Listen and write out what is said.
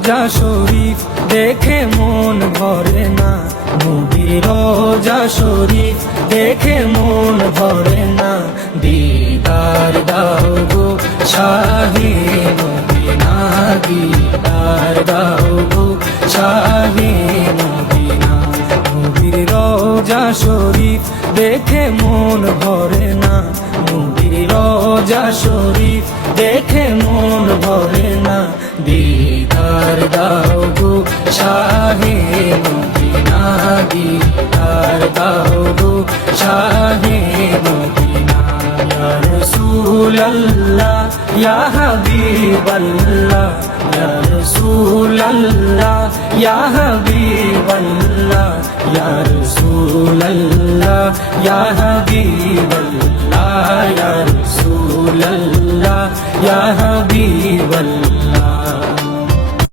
রোজা শরীফ দেখে মন ভরে না, নবীর রোজা শরীফ দেখে মন ভরে না। দিদার দাও গো শাহে মদিনা, দিদার দাও গো শাহে মদিনা। নবীর রোজা শরীফ দেখে মন ভরে না, নবীর রোজা শরীফ দেখে মন ভরে না। দিদার দাও গো শাহে মদিনা, দিদার দাও গো শাহে মদিনা। ইয়া রাসূলুল্লাহ ইয়া হাবিবাল্লাহ, ইয়া রাসূলুল্লাহ ইয়া হাবিবাল্লাহ, ইয়া রাসূলুল্লাহ ইয়া হাবিবাল্লাহ, ইয়া রাসূলুল্লাহ ইয়া হাবিবাল্লাহ।